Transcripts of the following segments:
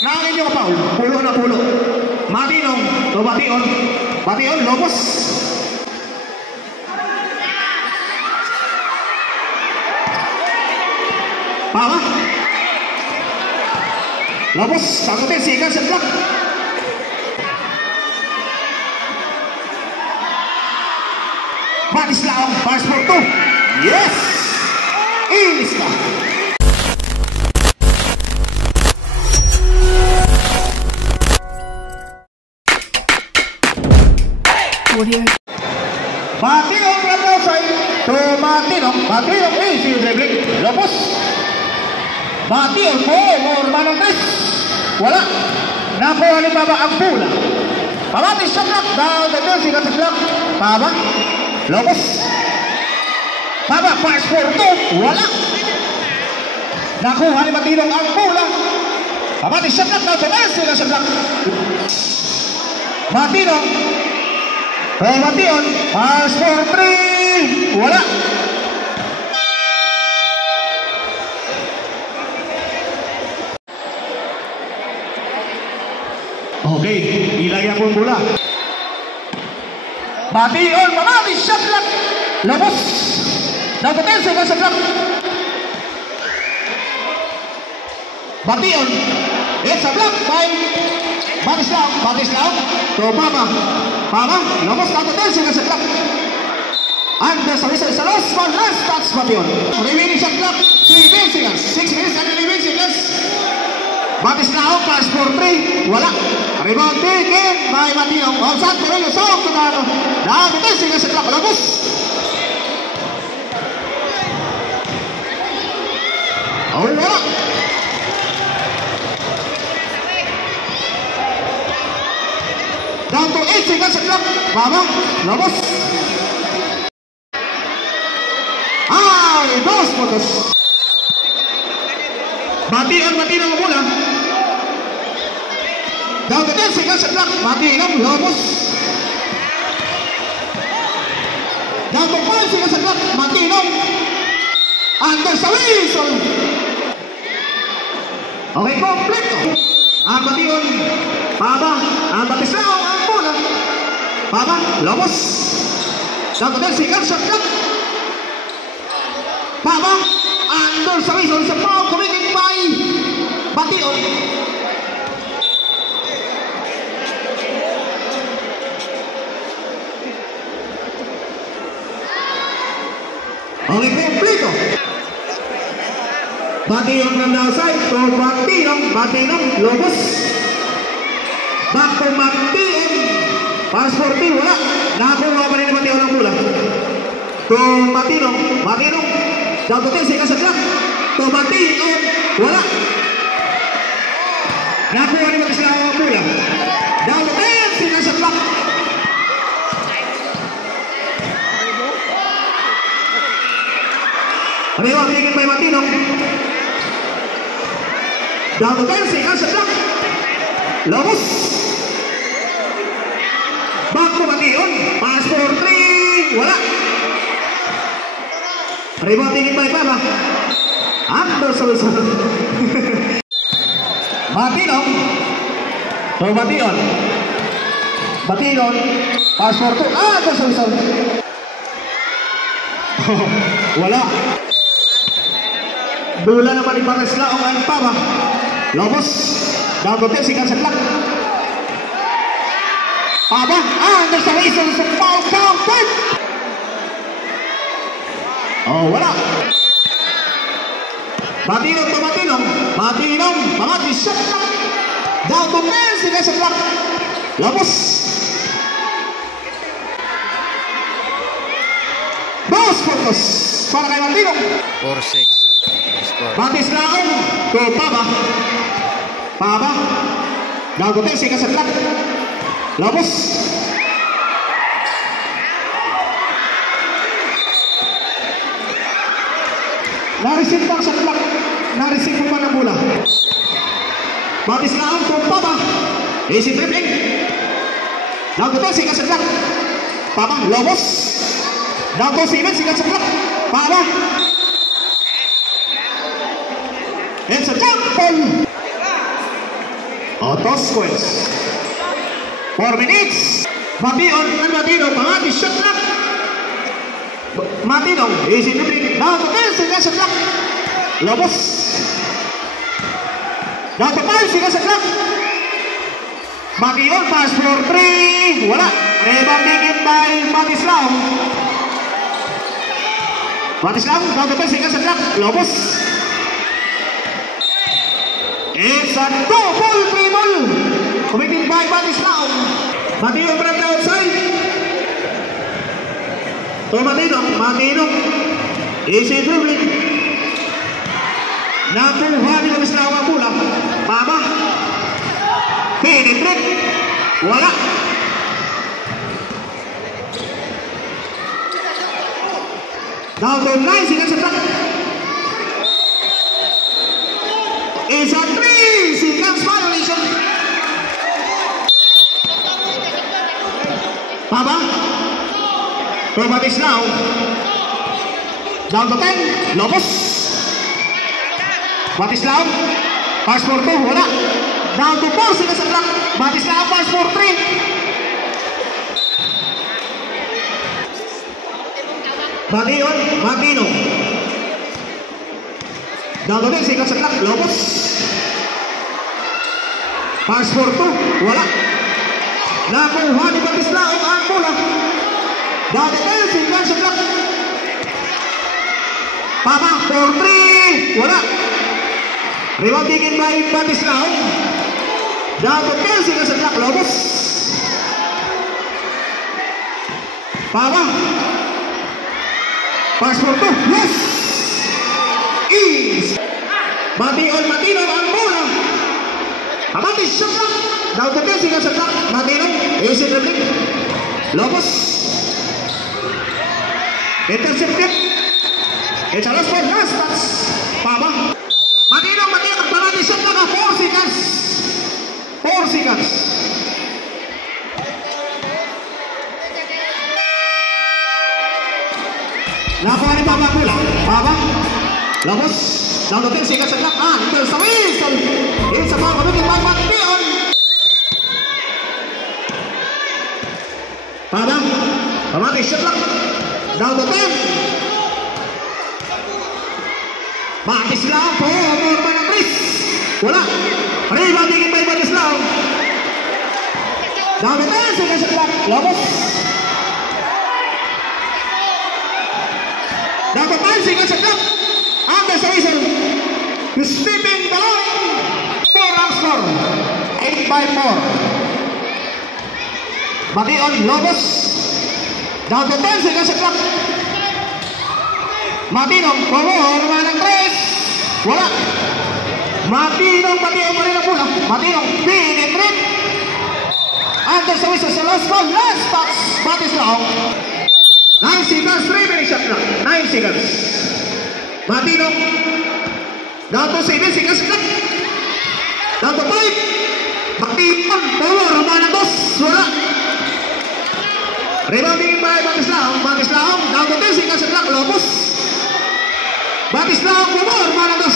Nangin nyo ka, pulo na pulo. Matinong, to bation. Bation, lobos. Pawa. Lobos, sagutin, sigan sa block. Matis laong, pass for 2. Yes! Inis ka. Matinong from outside to Matinong easy dribbling. Lopos. Matinong more manong 3. Wala. Nakuha ni Baba ang bola. Pamatis sa block. Down the field, sigat sa block. Baba. Lopos. Baba, pass for 2. Wala. Nakuha ni Matinong ang bola. Pamatis sa block. Down the field, sigat sa block. Matinong. Mation, pass for 3. Wala. Okay, ilagay po ang bola. Mation, mamali, shot lock. Lobos. Nagpatense ka sa block. Mation, it's a block by Batis lang. To Papa, lobos nagpatense ka sa block. Under sa last one, last touch Mation. Remaining shot clock, 3 seconds. 6 minutes and 11 seconds. Batis lang, pass for 3. Wala. Rebound taken by Matinong. Outside, pero yung soft na nagpatense ka sa block. Lobos. Oh, wala. Down to 8 seconds sa clock. Baba, lobos. Ay, 2 puntos. Matinong ang bola. Down to 10 seconds sa clock. Matinong, lobos. Down to 5 seconds sa clock. Matinong. Under sa whistle. Okay, complete. Ang Matinong. Baba, ang Batis lang ang bola. Baba, lobos. Down to 10 seconds sa clock. Baba, under sa whistle sa foul committed by Matinong. Okay, kompleto. Matinong from the outside to Matinong, lobos. Back to Matinong. Pass for 3, wala. Nakakuha pa rin ni Matinong ang bola. To Matinong. Down to 10 seconds sa clock. To Matinong, wala. Nakakuha ni Matinong ang bola. Down to 10 seconds sa clock. Rebound taken by Matinong. Down to 10 seconds sa clock. Lobos. Back to Matinong. Pass for 3. Wala. Rebound taken by Papa. Under sa lusot. Matinong. To Matinong. Pass for 2. Under sa lusot. Wala. Bola naman ni Batis Laong ang Papa. Lobos. Down to 10 seconds sa clock. Papa. Under sa whistle sa foul counted. Oh, wala. Matinong to Matinong. Pangati shot clock. Down to 10 seconds sa clock. Lobos. Dos puntos para kay Matinong. 4-6. Batis lang to Papa. Down to 10 seconds sa clock. Lobos. Na-receive pa sa clock. Na-receive pa ng bola. Batis lang to Papa. Easy dribbling. Down to 10 seconds sa clock. Papa, lobos. Down to 7 seconds sa clock. Papa. It's a jump ball. Otosquez. 4 minutes. Mation and Matinong, mga shot clock. Matinong, easy to bring. Down to 10 seconds sa clock. Lobos. Down to 5 seconds sa clock. Makion, pass for 3. Wala. Rebound taken by Matislaw. Matislaw, down to 10 seconds sa clock. Lobos. It's a double dribble. Committed by Matislaw. Matinong from the outside. To Matinong. Easy dribbling. Nakuha ni Matislaw ang bola. Pama. Penetrate. Wala. Down to 9 seconds sa clock. It's a 3 seconds violation. Pama. To Matislaw. Down to 10. Lobos. Matislaw. Pass for 2. Wala. Down to 4 seconds sa clock. Matislaw. Pass for 3. Matinong. Down to 10 seconds sa clock. Lobos. Pass for 2. Wala. Nakuha ni Matislaw ang bola. Down to 10 seconds sa clock. Pama for 3. Wala. Rebound taken by Matislaw. Down to 10 seconds sa clock. Lobos. Pama. Pass for 2. Yes. Is. Matinong ang bola. Amati shot clock. Down to 10 seconds sa clock. Matinong. Easy dribbling. Lobos. Intercepted. It's a last touch. Pama. Matinong. Amati shot clock. 4 seconds. 4 seconds. Nakuha ni Pama bola. Pama. Lobos. Down to 10 seconds sa clock. Under sa whistle. It's a ball committed by Mation. Pama. Amati shot clock. Down to 10. Matislaw po. Norman ang Chris. Wala. Rebound taken by Matislaw. Down to 10 seconds sa clock. Lobos. Down to 5 seconds sa clock. Under sa whistle. Sweeping the line. 4 ang score. 8-4. Mation, Lobos. Down to 10 seconds sa clock. Matinong, Norman ang Chris. Wala. Matinong pa rin ang bola. Matinong, penetrate. Under sa whistle sa last ball. Last touch. Matislaw. 9 seconds, 3 minutes shot clock. 9 seconds. Matinong. Down to 7 seconds clock. Down to 5. Matinong. Power. Romana 2. Wala. Rebounding by Matislaw. Down to 10 seconds clock. Lobos. Matislaw. Power. Romana 2.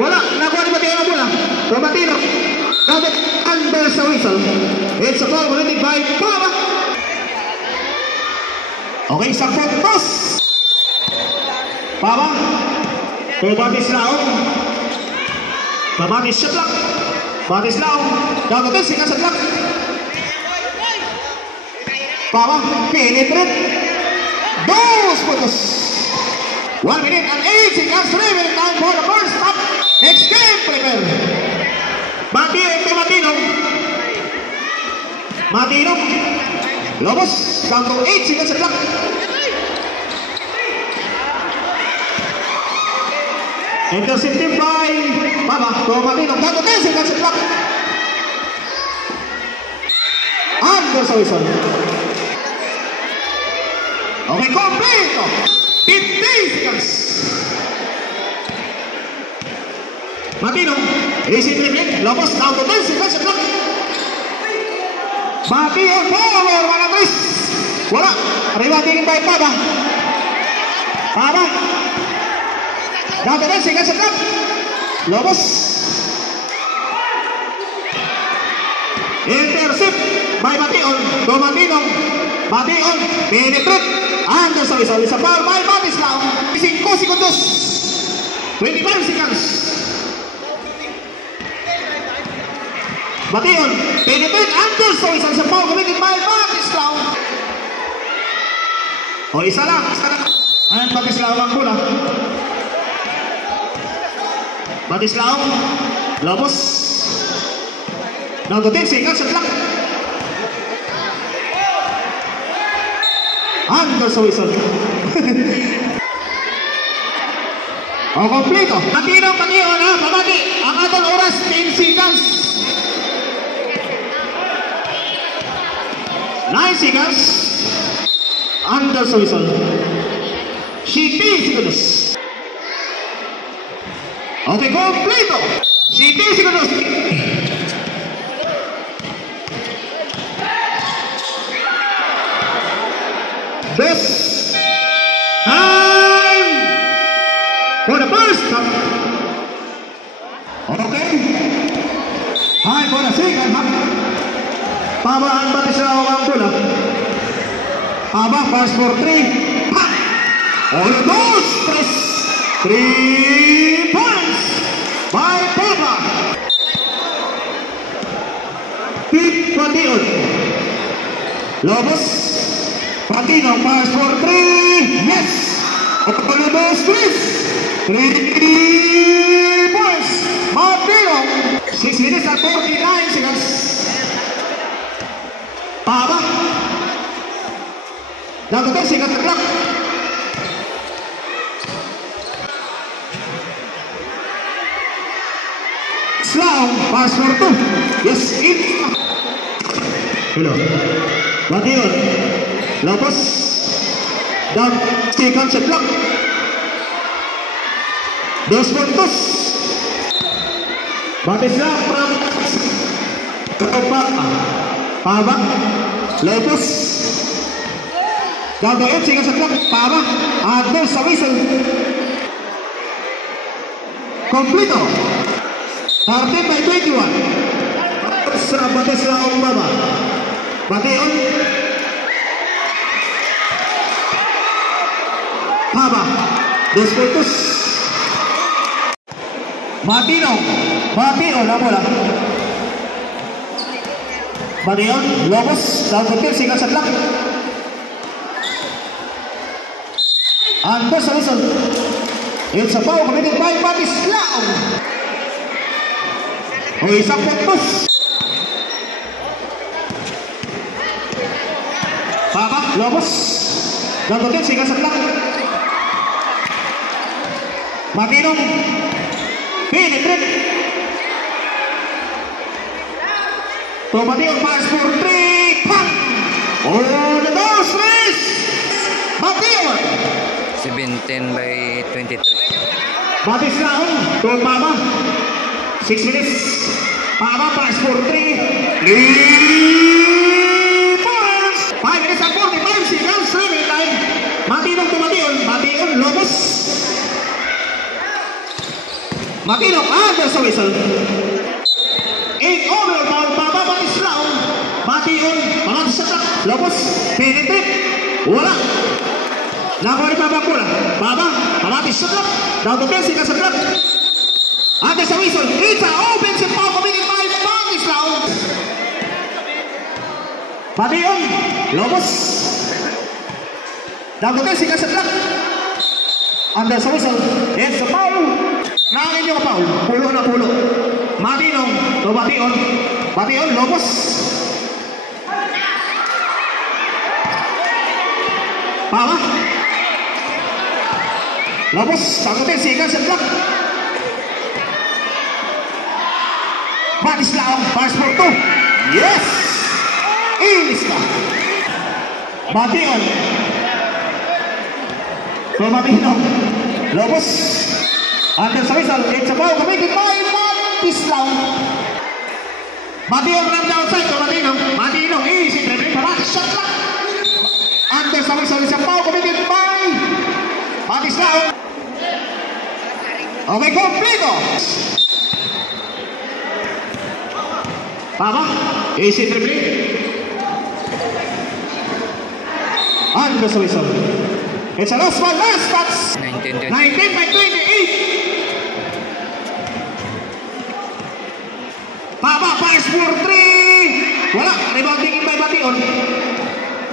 Wala. Nakuha ni Matinong ang bola. To Matinong. Down to under sa whistle. It's a ball committed by Pama. Okay, sakot toss. Pama. To Matislaw. Pamati shot clock. Matislaw. Down to 10 seconds sa clock. Pama. Penetrate. 2 puntos. 1 minute and 8 seconds. 3 minute time for the first half. Next game, prepare. Matinong. Lobos. Down to 8 seconds sa clock. Intercepted by Pama. To Matinong. Down to 10 seconds sa clock. Under sa whistle. Okay, complete. 15 seconds. Matinong. Easy dribbling. Lobos. Down to 10 seconds sa clock. Matinong. Power. Manatris. Wala. Rebounding by Pama. Down to 10 seconds sa clock. Lobos. Intercept by Bation. To Matinong. Bation. Penetrate. And the whistle is a foul by Batislao. 5 segundos. 25 seconds. Bation. Penetrate. And the whistle is a foul committed by Batislao. O isa lang. And Batislao ang bola. Batislao. Lobos. Now to 10 seconds at lang. Under sa whistle. O kompleto. Matinong Bation ha. Pamati. Ang atong oras 10 seconds. 9 seconds. Under sa whistle. 7 seconds. Okay, kompleto. 7 segundos. This time for the first half. Okay. Time for the second half. Pabaan Batislao ang bola. Paba, pass for 3. All those 3 points by Papa. Pick Bation. Lobos. Matinong pass for 3. Yes. All those 3 points. Matinong. 6 minutes and 49 seconds. Papa. Down to 10 seconds the clock. Slow, pass for 2. Yes, in. Hello. Bation. Lobos. Down, seconds at clock. 2 puntos. Batislao from Paba. Lobos. Down to 8 seconds at clock. Paba. At there's a whistle. Kompleto. 13 by 21. Sa Batislao ang baba. Bation. Paba. 2 puntos. Matinong ang bola. Bation. Lobos. Down to 10 seconds at clock. And there's a whistle. It's a foul committed by Batislao. O isang puntos. Papa, Lobos. Down to 10 seconds at clock. Matinong. Penetrate. To Matinong pass for 3. Pang! All the those 3. Matinong. 17 by 23. Batislao to Papa. 6 minutes. Papa pass for 3. 3 points. 5 minutes and 45 seconds. 7 time. Matinong to Bation. Bation. Lobos. Matinong under sa whistle. 8 over foul. Papa Batislao. Bation. Pamati sa track. Lobos. Penetrate. Wala. Nakuha ni Papa Kula. Papa. Pamati sa track. Down to 10 seconds sa track. Under sa whistle. It's an offensive foul committed by Batislao. Bation. Lobos. Down to 10 seconds sa track. Under sa whistle. It's a foul. Nangin yung foul. Pulo na pulo. Matinong to Bation. Bation. Lobos. Papa. Lobos. Down to 10 seconds sa track. Batislao, pass for 2. Yes! Inis ka. Bation. To Matinong. Lobos. Under sa whistle. It's a foul committed by Batislao. Bation from the outside to Matinong. Matinong. Easy dribbling. Pamati shot clock. Under sa whistle. It's a foul committed by Batislao. Okay, kompleto. Pama, easy dribbling. Under the whistle. It's a last one, last touch. 19-20. 19 by 28. Pama, pass for 3. Wala, rebounding in by Bation.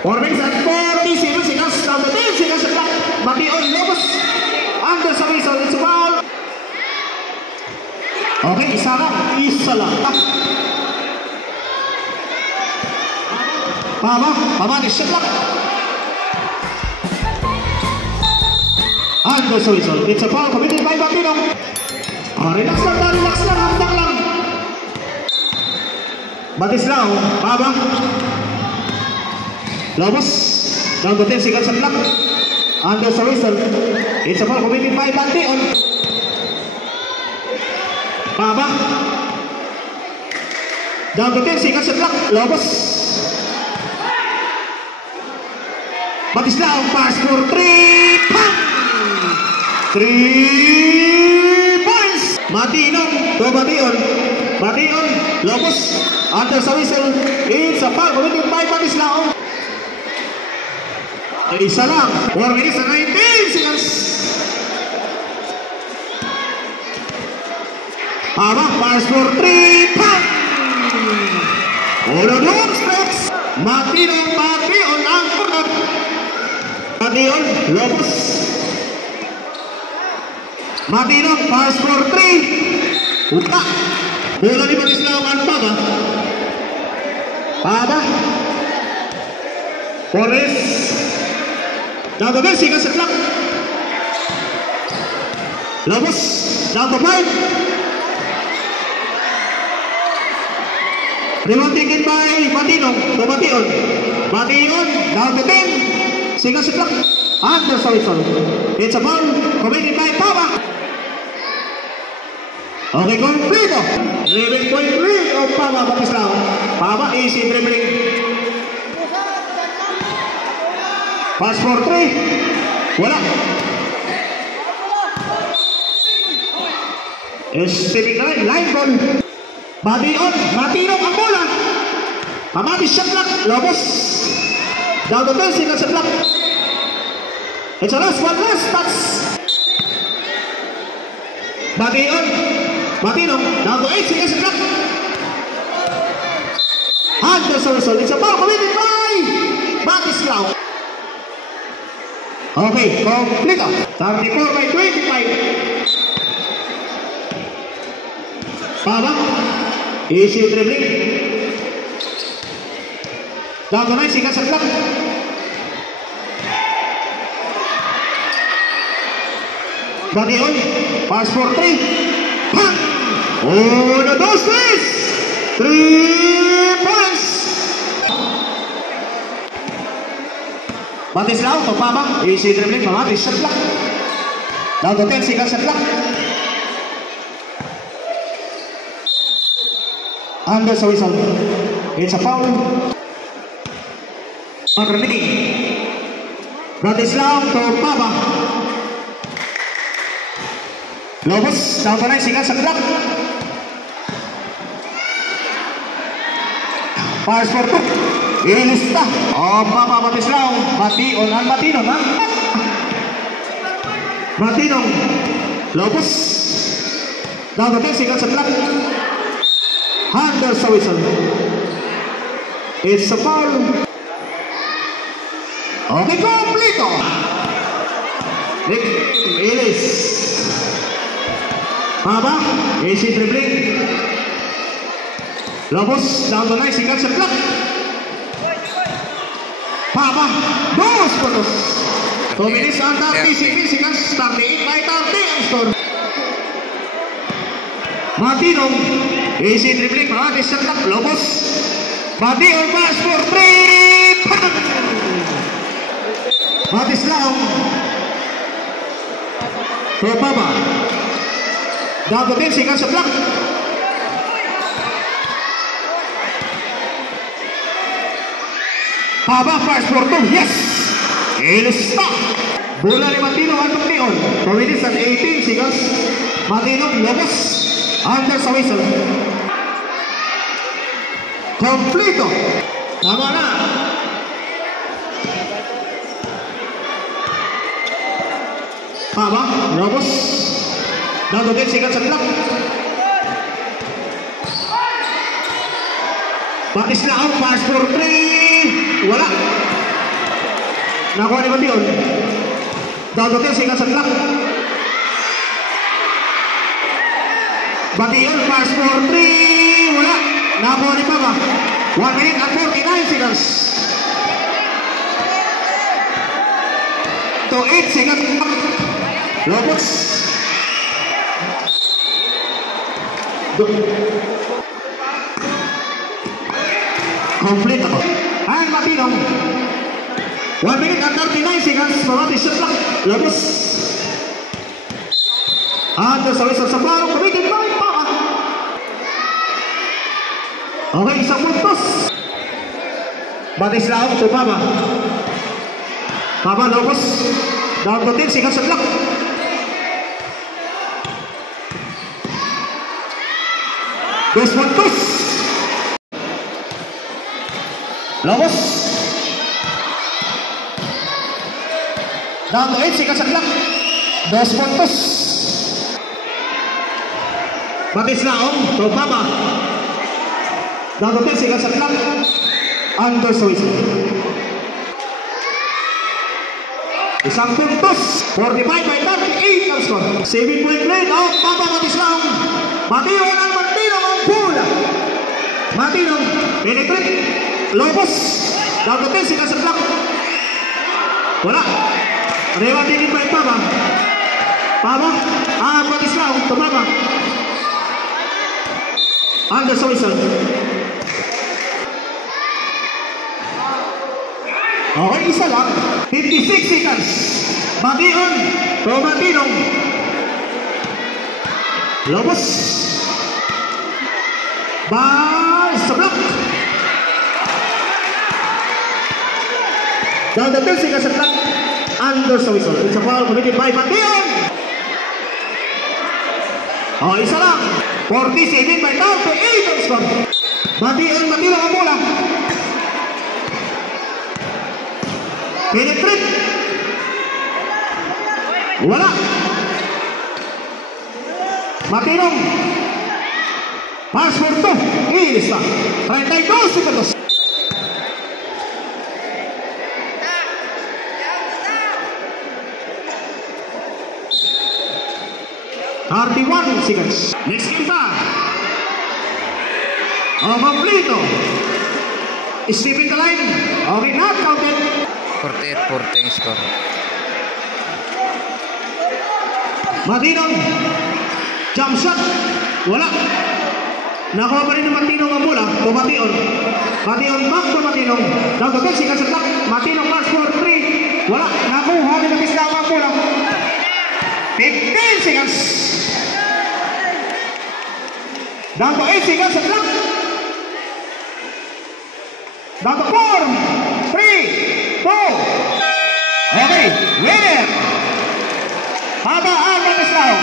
4 minutes and 40 seconds. Down to 10 seconds. Bation, Lobos. Under the whistle, it's a foul. Okay, isa lang. Pama, shot lang. Under the whistle, it's a foul committed by Bation. Relax lang, hambak lang. Batislao, Pama. Lobos, down to 10 seconds and clock. Under the whistle, it's a foul committed by Bation. Pama. Down to 10 seconds and clock. Lobos. Batislao, pass for 3. Pam! 3 points. Matinong to Bation. Bation, Lobos. Under the whistle, it's a foul committed by Batislao. Isa lang. 4 minutes and 19 seconds. Pama, pass for 3. Pam! All on long strokes. Matinong Bation ang punot. Bation, Lobos. Matinong, pass for 3. Upa. Bola ni Batislao ang Pama. Pama. Forres. Down to 10 seconds and clock. Lobos. Down to 5. Rebound taken by Matinong to Bation. Bation, down to 10 seconds and clock. Under the whistle. It's a ball committed by Pama. Okay, completo. 11.3 of Pama Batislao. Pama, easy dribbling. Pass for 3. Wala. Stepping line ball. Bation, Matinong ang bola. Pamati shot clock. Lobos. Down to 10 seconds and clock. It's a last one, last touch. Bation, Matinong, down to 8 seconds and clock. Under the whistle, it's a foul committed by Batislao. Okay, complete. 34 by 25. Pama, easy dribbling. Down to 9 seconds and clock. Bation, pass for 3. Pam! Oh, the dos tres. 3 points. Batislao to Pama, easy dribbling. Pamati shot clock. Down to 10 seconds and clock. Under the whistle, it's a foul. Remedy. Batislao to Pama. Lobos, down to 9 seconds and clock. Pass for 2. Ilista. Oh, Pama Batislao. Bation ang Matinong, ha? Matinong. Lobos. Down to 10 seconds and clock. Under the whistle. It's a foul. Okay, completo. Nick Ellis. Pama, easy dribbling. Lobos, down to 9 seconds and clock. Pama, 2 puntos. 2 minutes and 30 seconds. 38 by 30 ang score. Matinong, easy dribbling. Pama, shot clock. Lobos. Bation, pass for 3. Pam! Batislao. To Pama. Down to 10 seconds and clock. Pama, pass for 2. Yes! Ilista. Bola ni Matinong ang Bation. 2 minutes and 18 seconds. Matinong, Lobos. Under the whistle. Kompleto. Tama na. Tama. Robos. Down to 10 seconds sa clock. Batis na out. Pass for 3. Wala. Nakuha ni Mation. Down to 10 seconds sa clock. Mation. Pass for 3. Wala. Nakuha ni Papa. 1 minute and 49 seconds. To 8 seconds. Lobos. Complete ako. And Matinong. 1 minute and 39 seconds. Pamati shot lang. Lobos. And sa whistle sa plano. Committed by Papa. Okay, isang puntos. Batis lang to Papa. Papa Lobos. Down to 10 seconds sa clock. Dos puntos. Lobos. Down to 8 seconds sa clock. Dos puntos. Batis lang to Papa. Down to 10 seconds sa clock. Under sa whistle. Isang puntos. 45 by 38 ang score. 7-point lead of Papa Matislang. Matinong ang Matinong ang bola. Matinong. Penetrate. Lobos. Down to 10 seconds sa clock. Wala. Rewa din by Papa. Papa. Matislang to Papa. Under sa whistle. Okay, isa lang. 56 seconds. Mation to Matinong. Lobos. By sa block. Down the 10 seconds sa clock. Under sa whistle. It's a foul committed by Matinong. Oh, isa lang. 47 by 38 ang score. Matinong ang bola. Penetrate. Wala. Matinong. Pass for 2. Ilis na. 32 seconds. Seconds. Next game pa. Kompleto. Step in the line. Okay, not counted. 48-40 ang score. Matinong. Jump shot. Wala. Nakuha pa rin ng Matinong ang bola. To Mation. Mation back to Matinong. Down to 10 seconds sa clock. Matinong pass for 3. Wala. Nakuha rin ng Islam ang bola. 15 seconds. Down to 8 seconds sa clock. Down to 4, 3, 2. Okay, winner. Papa Matislang.